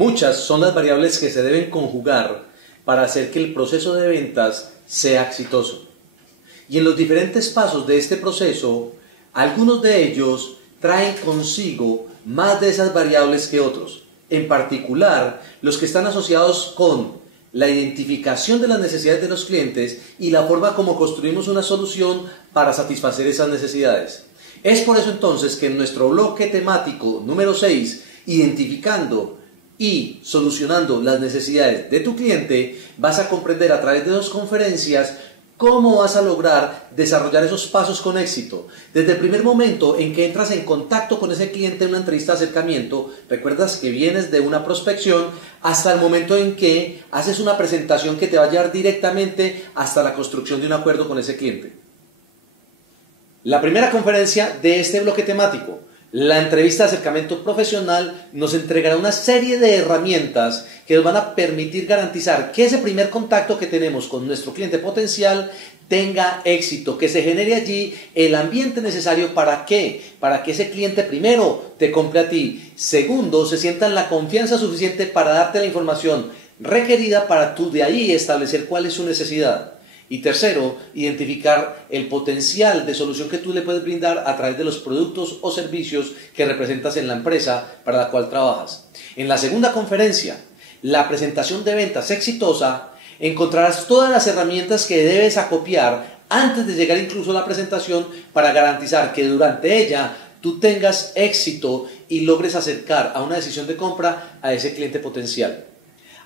Muchas son las variables que se deben conjugar para hacer que el proceso de ventas sea exitoso. Y en los diferentes pasos de este proceso, algunos de ellos traen consigo más de esas variables que otros. En particular, los que están asociados con la identificación de las necesidades de los clientes y la forma como construimos una solución para satisfacer esas necesidades. Es por eso entonces que en nuestro bloque temático número 6, identificando y solucionando las necesidades de tu cliente, vas a comprender a través de 2 conferencias cómo vas a lograr desarrollar esos pasos con éxito. Desde el primer momento en que entras en contacto con ese cliente en una entrevista de acercamiento, recuerdas que vienes de una prospección, hasta el momento en que haces una presentación que te va a llevar directamente hasta la construcción de un acuerdo con ese cliente. La primera conferencia de este bloque temático, la entrevista de acercamiento profesional, nos entregará una serie de herramientas que nos van a permitir garantizar que ese primer contacto que tenemos con nuestro cliente potencial tenga éxito, que se genere allí el ambiente necesario para que ese cliente primero te compre a ti, segundo se sienta en la confianza suficiente para darte la información requerida para tú de ahí establecer cuál es su necesidad. Y tercero, identificar el potencial de solución que tú le puedes brindar a través de los productos o servicios que representas en la empresa para la cual trabajas. En la segunda conferencia, la presentación de ventas exitosa, encontrarás todas las herramientas que debes acopiar antes de llegar incluso a la presentación para garantizar que durante ella tú tengas éxito y logres acercar a una decisión de compra a ese cliente potencial.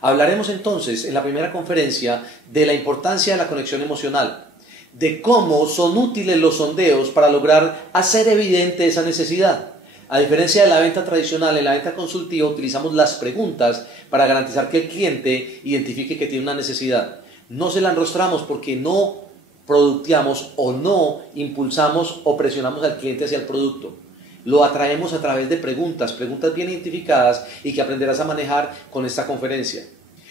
Hablaremos entonces en la primera conferencia de la importancia de la conexión emocional, de cómo son útiles los sondeos para lograr hacer evidente esa necesidad. A diferencia de la venta tradicional, en la venta consultiva utilizamos las preguntas para garantizar que el cliente identifique que tiene una necesidad. No se la enrostramos porque no producteamos o no impulsamos o presionamos al cliente hacia el producto. Lo atraemos a través de preguntas bien identificadas y que aprenderás a manejar con esta conferencia.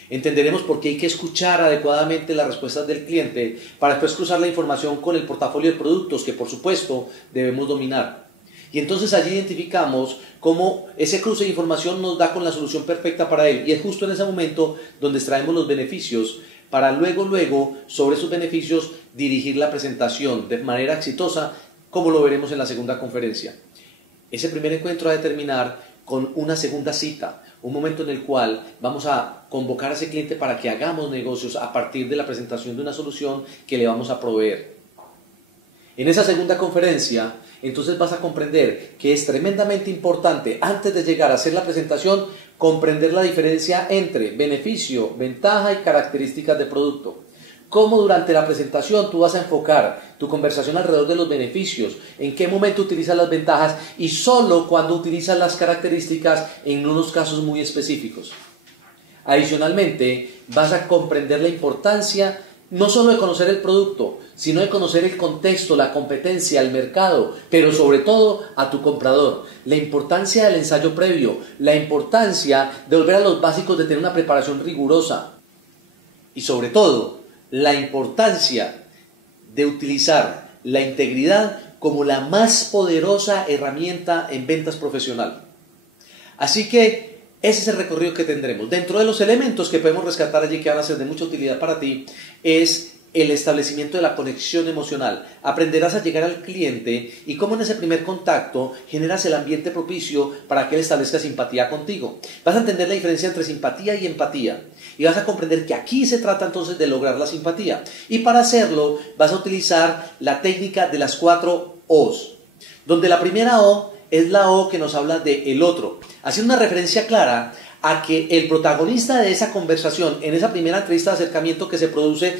Entenderemos por qué hay que escuchar adecuadamente las respuestas del cliente para después cruzar la información con el portafolio de productos que por supuesto debemos dominar. Y entonces allí identificamos cómo ese cruce de información nos da con la solución perfecta para él. Y es justo en ese momento donde extraemos los beneficios para luego sobre esos beneficios dirigir la presentación de manera exitosa, como lo veremos en la segunda conferencia. Ese primer encuentro va a terminar con una segunda cita, un momento en el cual vamos a convocar a ese cliente para que hagamos negocios a partir de la presentación de una solución que le vamos a proveer. En esa segunda conferencia, entonces vas a comprender que es tremendamente importante, antes de llegar a hacer la presentación, comprender la diferencia entre beneficio, ventaja y características de producto. Cómo durante la presentación tú vas a enfocar tu conversación alrededor de los beneficios, en qué momento utilizas las ventajas y solo cuando utilizas las características en unos casos muy específicos. Adicionalmente, vas a comprender la importancia no solo de conocer el producto, sino de conocer el contexto, la competencia, el mercado, pero sobre todo a tu comprador. La importancia del ensayo previo, la importancia de volver a los básicos de tener una preparación rigurosa y sobre todo, la importancia de utilizar la integridad como la más poderosa herramienta en ventas profesional. Así que ese es el recorrido que tendremos. Dentro de los elementos que podemos rescatar allí que van a ser de mucha utilidad para ti es el establecimiento de la conexión emocional. Aprenderás a llegar al cliente y cómo en ese primer contacto generas el ambiente propicio para que él establezca simpatía contigo. Vas a entender la diferencia entre simpatía y empatía y vas a comprender que aquí se trata entonces de lograr la simpatía. Y para hacerlo vas a utilizar la técnica de las 4 O's, donde la primera O es la O que nos habla de el otro, haciendo una referencia clara a que el protagonista de esa conversación, en esa primera entrevista de acercamiento que se produce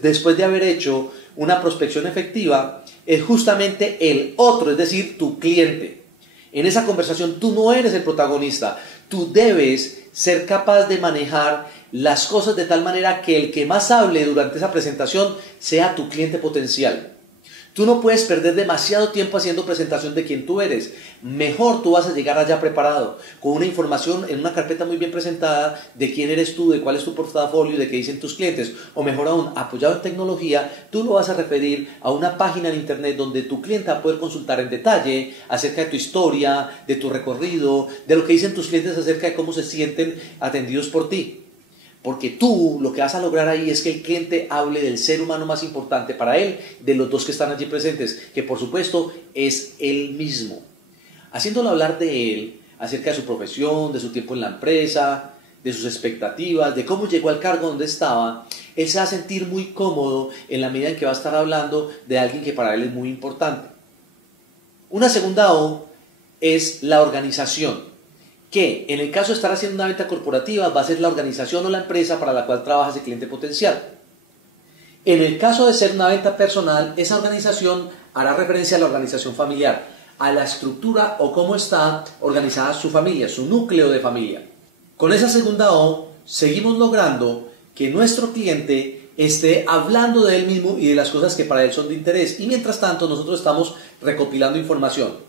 después de haber hecho una prospección efectiva, es justamente el otro, es decir, tu cliente. En esa conversación tú no eres el protagonista, tú debes ser capaz de manejar las cosas de tal manera que el que más hable durante esa presentación sea tu cliente potencial. Tú no puedes perder demasiado tiempo haciendo presentación de quién tú eres. Mejor tú vas a llegar allá preparado, con una información en una carpeta muy bien presentada de quién eres tú, de cuál es tu portafolio, de qué dicen tus clientes. O mejor aún, apoyado en tecnología, tú lo vas a referir a una página en internet donde tu cliente va a poder consultar en detalle acerca de tu historia, de tu recorrido, de lo que dicen tus clientes acerca de cómo se sienten atendidos por ti. Porque tú lo que vas a lograr ahí es que el cliente hable del ser humano más importante para él, de los dos que están allí presentes, que por supuesto es él mismo. Haciéndolo hablar de él, acerca de su profesión, de su tiempo en la empresa, de sus expectativas, de cómo llegó al cargo donde estaba, él se va a sentir muy cómodo en la medida en que va a estar hablando de alguien que para él es muy importante. Una segunda O es la organización, que en el caso de estar haciendo una venta corporativa va a ser la organización o la empresa para la cual trabaja ese cliente potencial. En el caso de ser una venta personal, esa organización hará referencia a la organización familiar, a la estructura o cómo está organizada su familia, su núcleo de familia. Con esa segunda O, seguimos logrando que nuestro cliente esté hablando de él mismo y de las cosas que para él son de interés. Y mientras tanto, nosotros estamos recopilando información.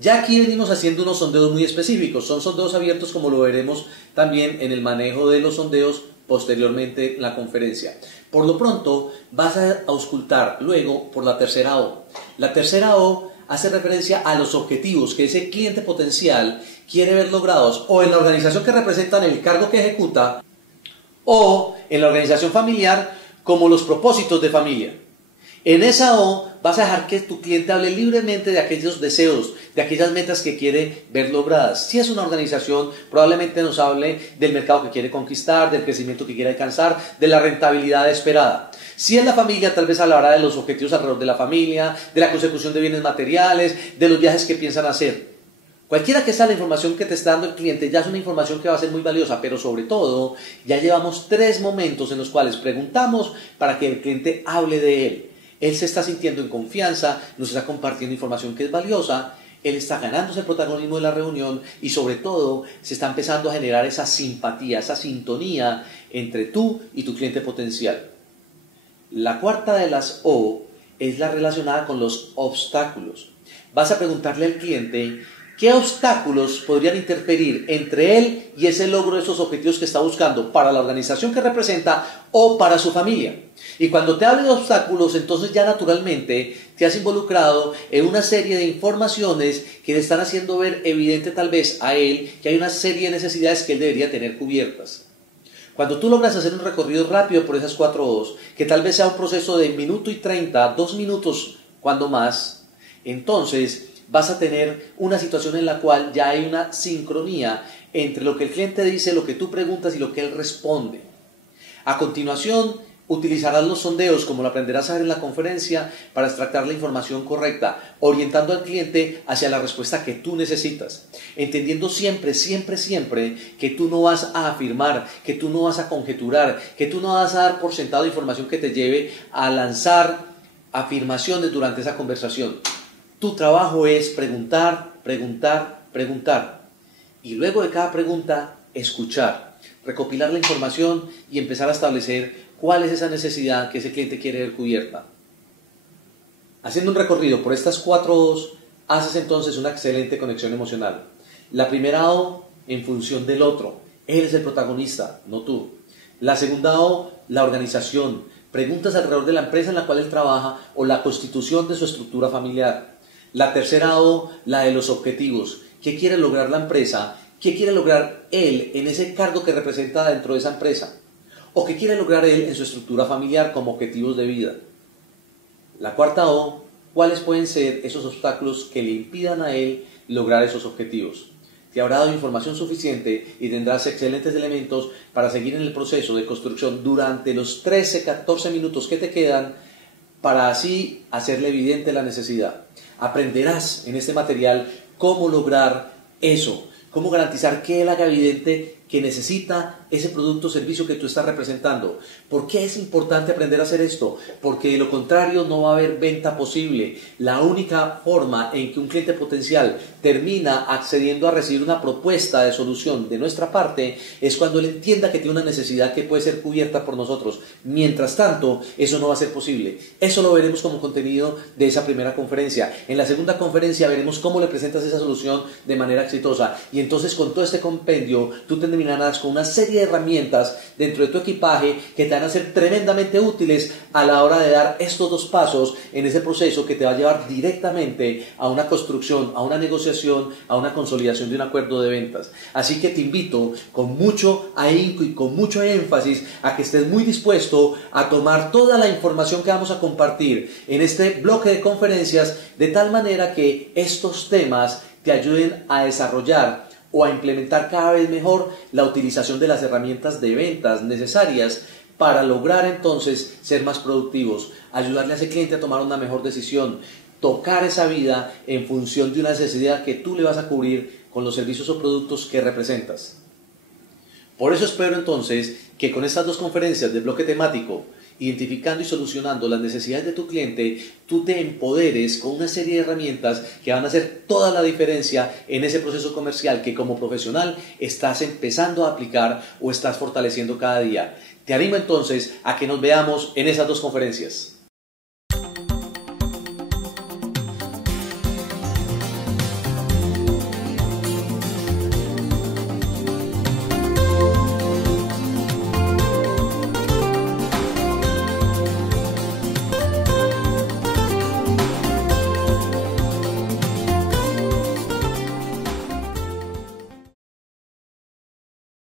Ya aquí venimos haciendo unos sondeos muy específicos, son sondeos abiertos como lo veremos también en el manejo de los sondeos posteriormente en la conferencia. Por lo pronto vas a auscultar luego por la tercera O. La tercera O hace referencia a los objetivos que ese cliente potencial quiere ver logrados o en la organización que representan el cargo que ejecuta o en la organización familiar como los propósitos de familia. En esa O vas a dejar que tu cliente hable libremente de aquellos deseos, de aquellas metas que quiere ver logradas. Si es una organización, probablemente nos hable del mercado que quiere conquistar, del crecimiento que quiere alcanzar, de la rentabilidad esperada. Si es la familia, tal vez hablará de los objetivos alrededor de la familia, de la consecución de bienes materiales, de los viajes que piensan hacer. Cualquiera que sea la información que te está dando el cliente, ya es una información que va a ser muy valiosa, pero sobre todo, ya llevamos 3 momentos en los cuales preguntamos para que el cliente hable de él. Él se está sintiendo en confianza, nos está compartiendo información que es valiosa, él está ganándose el protagonismo de la reunión y sobre todo se está empezando a generar esa simpatía, esa sintonía entre tú y tu cliente potencial. La cuarta de las O es la relacionada con los obstáculos. Vas a preguntarle al cliente qué obstáculos podrían interferir entre él y ese logro de esos objetivos que está buscando para la organización que representa o para su familia. Y cuando te hable de obstáculos, entonces ya naturalmente te has involucrado en una serie de informaciones que le están haciendo ver evidente tal vez a él que hay una serie de necesidades que él debería tener cubiertas. Cuando tú logras hacer un recorrido rápido por esas 4 O's, que tal vez sea un proceso de 1:30, 2 minutos cuando más, entonces vas a tener una situación en la cual ya hay una sincronía entre lo que el cliente dice, lo que tú preguntas y lo que él responde. A continuación, utilizarás los sondeos, como lo aprenderás a ver en la conferencia, para extractar la información correcta, orientando al cliente hacia la respuesta que tú necesitas. Entendiendo siempre que tú no vas a afirmar, que tú no vas a conjeturar, que tú no vas a dar por sentado información que te lleve a lanzar afirmaciones durante esa conversación. Tu trabajo es preguntar, preguntar, preguntar. Y luego de cada pregunta, escuchar, recopilar la información y empezar a establecer cuál es esa necesidad que ese cliente quiere ver cubierta. Haciendo un recorrido por estas 4 O's, haces entonces una excelente conexión emocional. La primera O, en función del otro. Él es el protagonista, no tú. La segunda O, la organización. Preguntas alrededor de la empresa en la cual él trabaja o la constitución de su estructura familiar. La tercera O, la de los objetivos. ¿Qué quiere lograr la empresa? ¿Qué quiere lograr él en ese cargo que representa dentro de esa empresa? ¿O qué quiere lograr él en su estructura familiar como objetivos de vida? La cuarta O, ¿cuáles pueden ser esos obstáculos que le impidan a él lograr esos objetivos? Te habrá dado información suficiente y tendrás excelentes elementos para seguir en el proceso de construcción durante los 13-14 minutos que te quedan para así hacerle evidente la necesidad. Aprenderás en este material cómo lograr eso, cómo garantizar que él haga evidente que necesita ese producto o servicio que tú estás representando. ¿Por qué es importante aprender a hacer esto? Porque de lo contrario no va a haber venta posible. La única forma en que un cliente potencial termina accediendo a recibir una propuesta de solución de nuestra parte es cuando él entienda que tiene una necesidad que puede ser cubierta por nosotros. Mientras tanto, eso no va a ser posible. Eso lo veremos como contenido de esa primera conferencia. En la segunda conferencia veremos cómo le presentas esa solución de manera exitosa. Y entonces con todo este compendio, tú terminarás con una serie de herramientas dentro de tu equipaje que te van a ser tremendamente útiles a la hora de dar estos dos pasos en ese proceso que te va a llevar directamente a una construcción, a una negociación, a una consolidación de un acuerdo de ventas. Así que te invito con mucho ahínco y con mucho énfasis a que estés muy dispuesto a tomar toda la información que vamos a compartir en este bloque de conferencias de tal manera que estos temas te ayuden a desarrollar o a implementar cada vez mejor la utilización de las herramientas de ventas necesarias para lograr entonces ser más productivos, ayudarle a ese cliente a tomar una mejor decisión, tocar esa vida en función de una necesidad que tú le vas a cubrir con los servicios o productos que representas. Por eso espero entonces que con estas dos conferencias del bloque temático, identificando y solucionando las necesidades de tu cliente, tú te empoderes con una serie de herramientas que van a hacer toda la diferencia en ese proceso comercial que como profesional estás empezando a aplicar o estás fortaleciendo cada día. Te animo entonces a que nos veamos en esas dos conferencias.